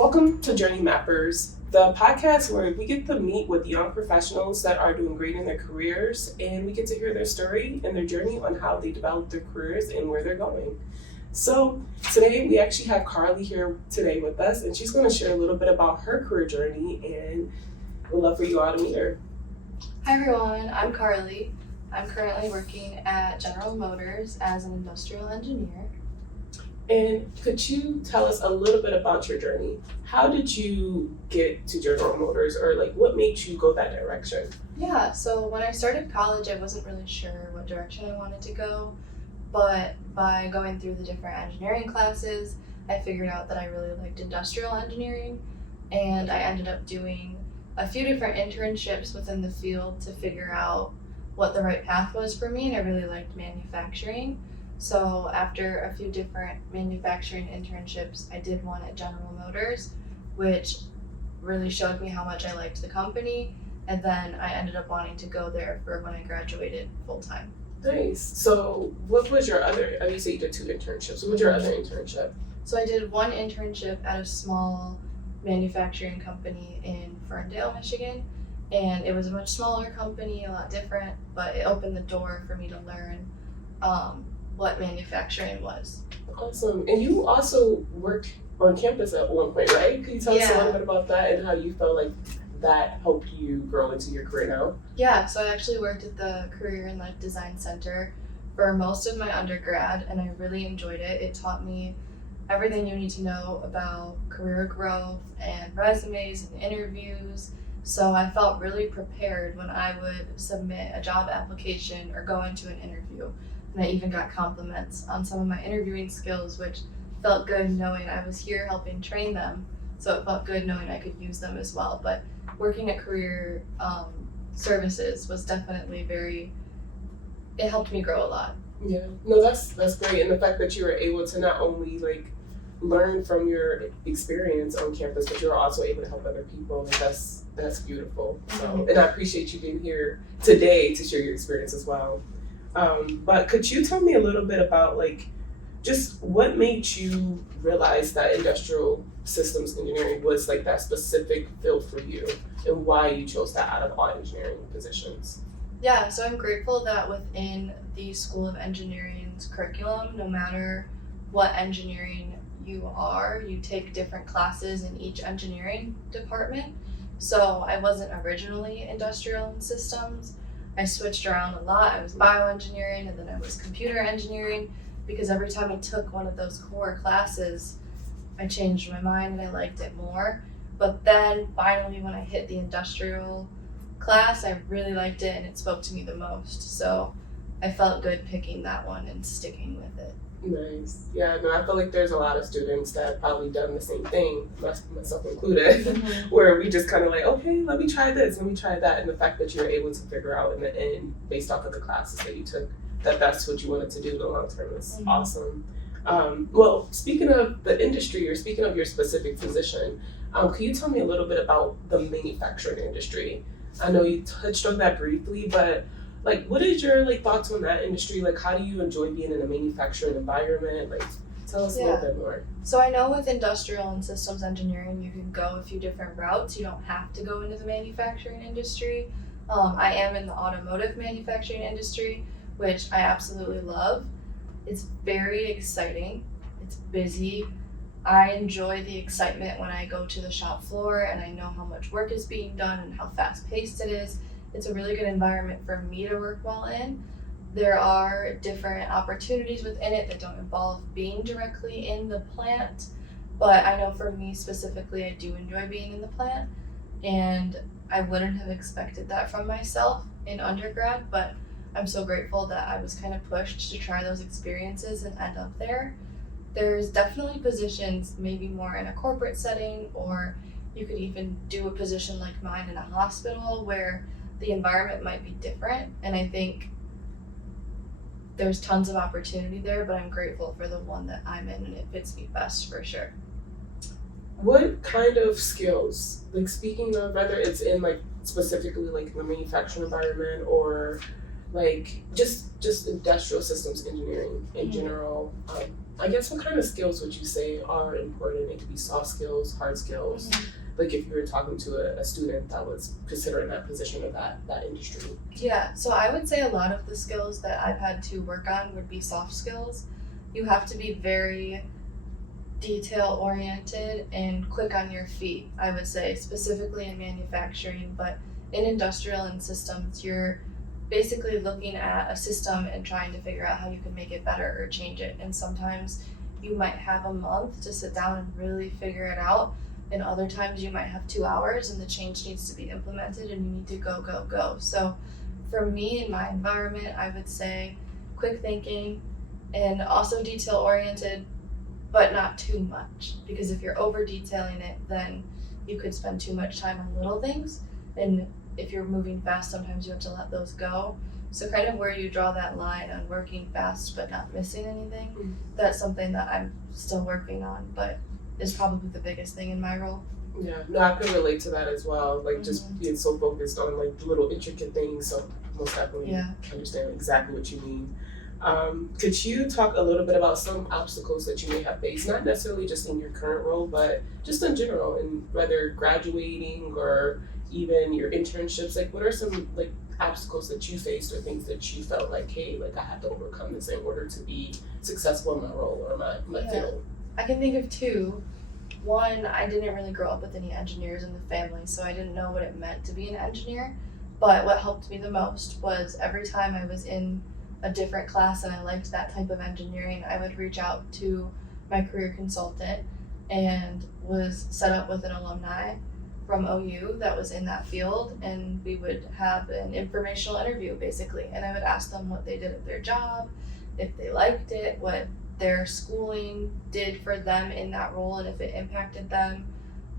Welcome to Journey Mappers, the podcast where we get to meet with young professionals that are doing great in their careers, and we get to hear their story and their journey on how they developed their careers and where they're going. So today we actually have Carly here today with us, and she's going to share a little bit about her career journey, and we'd love for you all to meet her. Hi everyone, I'm Carly. I'm currently working at General Motors as an industrial engineer. And could you tell us a little bit about your journey? How did you get to General Motors, or what made you go that direction? Yeah, so when I started college, I wasn't really sure what direction I wanted to go, but by going through the different engineering classes, I figured out that I really liked industrial engineering, and I ended up doing a few different internships within the field to figure out what the right path was for me, and I really liked manufacturing. So after a few different manufacturing internships, I did one at General Motors, which really showed me how much I liked the company. And then I ended up wanting to go there for when I graduated full time. Nice. So what was your other, you say you did two internships. What was your other internship? So I did one internship at a small manufacturing company in Ferndale, Michigan. And it was a much smaller company, a lot different, but it opened the door for me to learn what manufacturing was. Awesome. And you also worked on campus at one point, right? Can you tell us a little bit about that and how you felt like that helped you grow into your career now? Yeah, so I actually worked at the Career and Life Design Center for most of my undergrad, and I really enjoyed it. It taught me everything you need to know about career growth and resumes and interviews. So I felt really prepared when I would submit a job application or go into an interview. And I even got compliments on some of my interviewing skills, which felt good knowing I was here helping train them. So it felt good knowing I could use them as well. But working at career services was definitely it helped me grow a lot. Yeah, no, that's great. And the fact that you were able to not only learn from your experience on campus, but you're also able to help other people. That's beautiful. So, and I appreciate you being here today to share your experience as well. But could you tell me a little bit about just what made you realize that industrial systems engineering was that specific field for you, and why you chose that out of all engineering positions? Yeah, so I'm grateful that within the School of Engineering's curriculum, no matter what engineering you are, you take different classes in each engineering department. So I wasn't originally industrial and systems. I switched around a lot. I was bioengineering, and then I was computer engineering, because every time I took one of those core classes, I changed my mind and I liked it more. But then finally when I hit the industrial class, I really liked it and it spoke to me the most. So I felt good picking that one and sticking with it. Nice. Yeah, no, I feel like there's a lot of students that have probably done the same thing, myself included, where we just kind of okay, let me try this, let me try that. And the fact that you're able to figure out in the end, based off of the classes that you took, that's what you wanted to do in the long term is awesome. Well, speaking of the industry, or speaking of your specific position, can you tell me a little bit about the manufacturing industry? I know you touched on that briefly, but what is your thoughts on that industry? How do you enjoy being in a manufacturing environment? Tell us a little bit more. So I know with industrial and systems engineering, you can go a few different routes. You don't have to go into the manufacturing industry. I am in the automotive manufacturing industry, which I absolutely love. It's very exciting. It's busy. I enjoy the excitement when I go to the shop floor and I know how much work is being done and how fast-paced it is. It's a really good environment for me to work well in. There are different opportunities within it that don't involve being directly in the plant, but I know for me specifically, I do enjoy being in the plant, and I wouldn't have expected that from myself in undergrad, but I'm so grateful that I was kind of pushed to try those experiences and end up there. There's definitely positions, maybe more in a corporate setting, or you could even do a position like mine in a hospital where the environment might be different, and I think there's tons of opportunity there, but I'm grateful for the one that I'm in and it fits me best for sure. What kind of skills, speaking of whether it's in specifically the manufacturing environment, or just industrial systems engineering in general, I guess what kind of skills would you say are important? It could be soft skills, hard skills. Like if you were talking to a student that was considering that position or that industry. Yeah, so I would say a lot of the skills that I've had to work on would be soft skills. You have to be very detail oriented and quick on your feet, I would say, specifically in manufacturing, but in industrial and systems, you're basically looking at a system and trying to figure out how you can make it better or change it. And sometimes you might have a month to sit down and really figure it out. And other times you might have 2 hours and the change needs to be implemented and you need to go, go, go. So for me in my environment, I would say quick thinking and also detail oriented, but not too much. Because if you're over detailing it, then you could spend too much time on little things. And if you're moving fast, sometimes you have to let those go. So kind of where you draw that line on working fast but not missing anything, that's something that I'm still working on, but is probably the biggest thing in my role. Yeah, no, I can relate to that as well. Like just being so focused on like the little intricate things. So most definitely understand exactly what you mean. Could you talk a little bit about some obstacles that you may have faced, not necessarily just in your current role, but just in general, and whether graduating or even your internships? Like, what are some like obstacles that you faced or things that you felt like, hey, like I had to overcome this in order to be successful in my role or my field? I can think of two. One, I didn't really grow up with any engineers in the family, so I didn't know what it meant to be an engineer. But what helped me the most was every time I was in a different class and I liked that type of engineering, I would reach out to my career consultant and was set up with an alumni from OU that was in that field, and we would have an informational interview basically, and I would ask them what they did at their job, if they liked it, what their schooling did for them in that role and if it impacted them,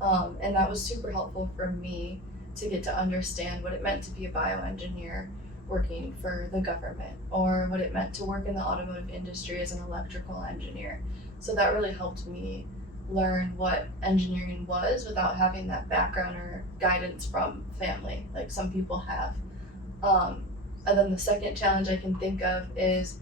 and that was super helpful for me to get to understand what it meant to be a bioengineer working for the government, or what it meant to work in the automotive industry as an electrical engineer. So that really helped me learn what engineering was without having that background or guidance from family like some people have. And then the second challenge I can think of is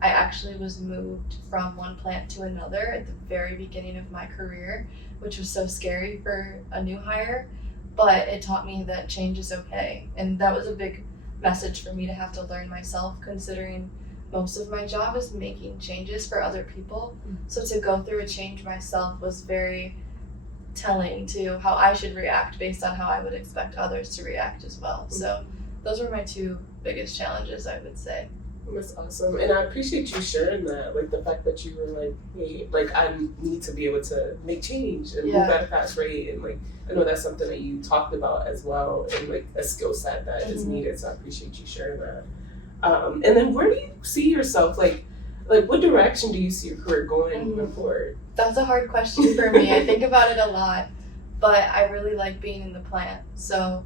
I actually was moved from one plant to another at the very beginning of my career, which was so scary for a new hire, but it taught me that change is okay. And that was a big message for me to have to learn myself, considering most of my job is making changes for other people. So to go through a change myself was very telling to how I should react based on how I would expect others to react as well. So those were my two biggest challenges, I would say. That's awesome. And I appreciate you sharing that. Like the fact that you were like, hey, like I need to be able to make change and move at a fast rate. And like, I know that's something that you talked about as well, and like a skill set that is needed. So I appreciate you sharing that. And then where do you see yourself? Like what direction do you see your career going moving forward? That's a hard question for me. I think about it a lot, but I really like being in the plant. So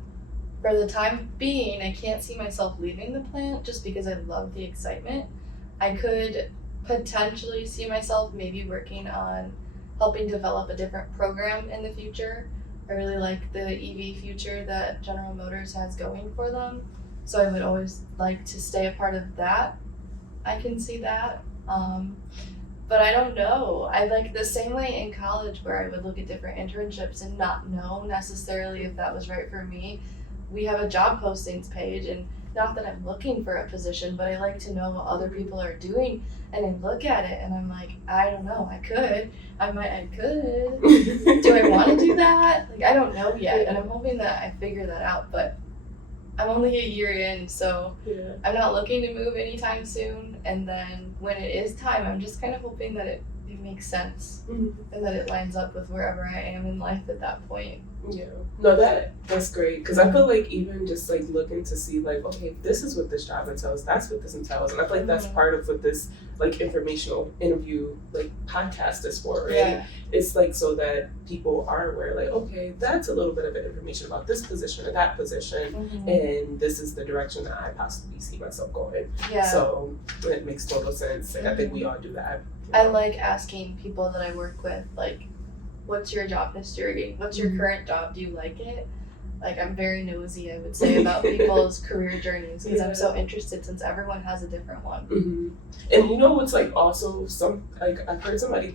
for the time being, I can't see myself leaving the plant just because I love the excitement. I could potentially see myself maybe working on helping develop a different program in the future. I really like the EV future that General Motors has going for them. So I would always like to stay a part of that. I can see that. But I don't know. I like the same way in college where I would look at different internships and not know necessarily if that was right for me. We have a job postings page, and not that I'm looking for a position, but I like to know what other people are doing, and I look at it and I'm like, I don't know, I could. Do I want to do that? Like, I don't know yet, and I'm hoping that I figure that out, but I'm only a year in, so I'm not looking to move anytime soon, and then when it is time, I'm just kind of hoping that it makes sense and that it lines up with wherever I am in life at that point. Yeah, no, that's great, because I feel like even just like looking to see like, okay, this is what this job entails, that's what this entails, and I feel like that's part of what this like informational interview like podcast is for, right? Yeah. It's like so that people are aware, like, okay, that's a little bit of information about this position or that position, and this is the direction that I possibly see myself going. Yeah. So it makes total sense, and I think we all do that. I like asking people that I work with, like, what's your job history? What's your current job? Do you like it? Like, I'm very nosy, I would say, about people's career journeys because I'm Yeah. so interested since everyone has a different one. Mm-hmm. And you know what's like also I've heard somebody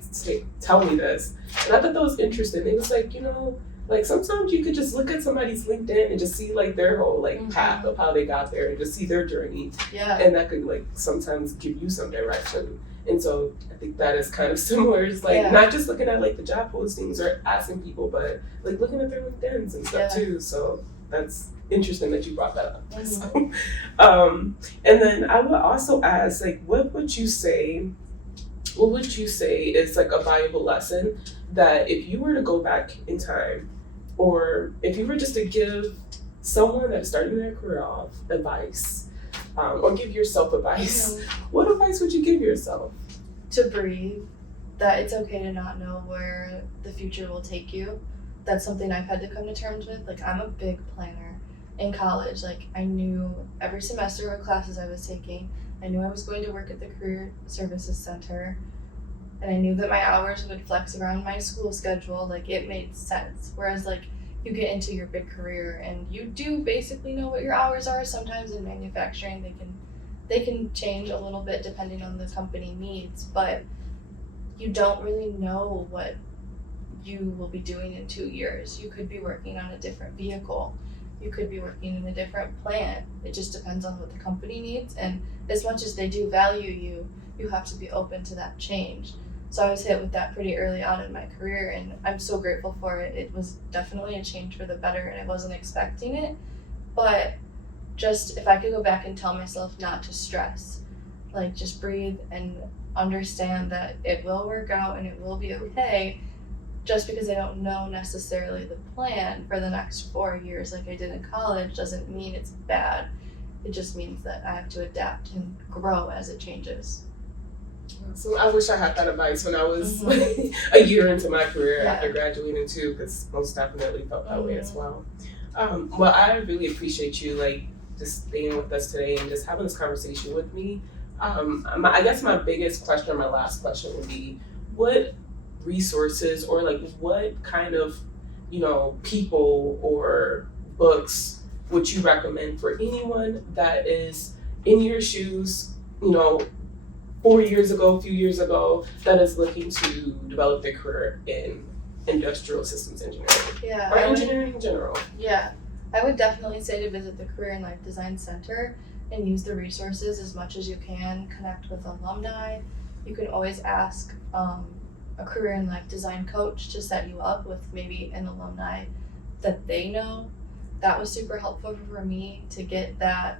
tell me this, and I thought that was interesting. It was like, you know, like sometimes you could just look at somebody's LinkedIn and just see like their whole like path of how they got there and just see their journey. Yeah. And that could like sometimes give you some direction. And so I think that is kind of similar. It's like not just looking at like the job postings or asking people, but like looking at their LinkedIn's and stuff too. So that's interesting that you brought that up. Mm-hmm. So, and then I would also ask, like, what would you say is like a valuable lesson that if you were to go back in time, or if you were just to give someone that's starting their career off advice, or give yourself advice, what advice would you give yourself? To breathe, that it's okay to not know where the future will take you. That's something I've had to come to terms with. Like, I'm a big planner. In college, like, I knew every semester what classes I was taking. I knew I was going to work at the Career Services Center, and I knew that my hours would flex around my school schedule. Like, it made sense. Whereas, like, you get into your big career and you do basically know what your hours are. Sometimes in manufacturing, they can change a little bit depending on the company needs, but you don't really know what you will be doing in 2 years. You could be working on a different vehicle. You could be working in a different plant. It just depends on what the company needs. And as much as they do value you, you have to be open to that change. So I was hit with that pretty early on in my career, and I'm so grateful for it. It was definitely a change for the better, and I wasn't expecting it. But just if I could go back and tell myself not to stress, like, just breathe and understand that it will work out and it will be okay. Just because I don't know necessarily the plan for the next 4 years like I did in college doesn't mean it's bad. It just means that I have to adapt and grow as it changes. So I wish I had that advice when I was a year into my career after graduating too, because most definitely felt that way as well. Well, I really appreciate you like just being with us today and just having this conversation with me. I guess my biggest question, or my last question, would be, what resources or like what kind of, you know, people or books would you recommend for anyone that is in your shoes, you know, 4 years ago, a few years ago, that is looking to develop their career in industrial systems engineering or engineering in general? Yeah, I would definitely say to visit the Career and Life Design Center and use the resources as much as you can. Connect with alumni. You can always ask a career and life design coach to set you up with maybe an alumni that they know. That was super helpful for me to get that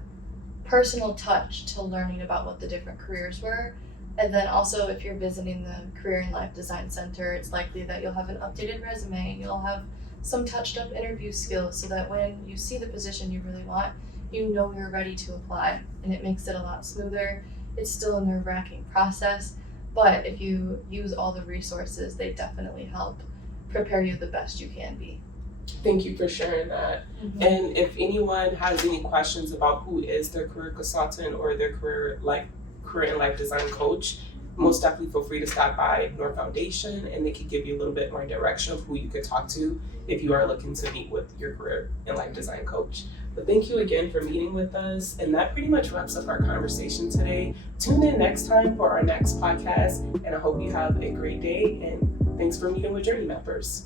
personal touch to learning about what the different careers were. And then also, if you're visiting the Career and Life Design Center, it's likely that you'll have an updated resume and you'll have some touched up interview skills so that when you see the position you really want, you know you're ready to apply, and it makes it a lot smoother. It's still a nerve-wracking process, but if you use all the resources, they definitely help prepare you the best you can be. Thank you for sharing that. And if anyone has any questions about who is their career consultant or their career and life design coach, most definitely feel free to stop by North Foundation, and they can give you a little bit more direction of who you could talk to if you are looking to meet with your career and life design coach. But thank you again for meeting with us, and that pretty much wraps up our conversation today. Tune in next time for our next podcast, and I hope you have a great day, and thanks for meeting with Journey Mappers.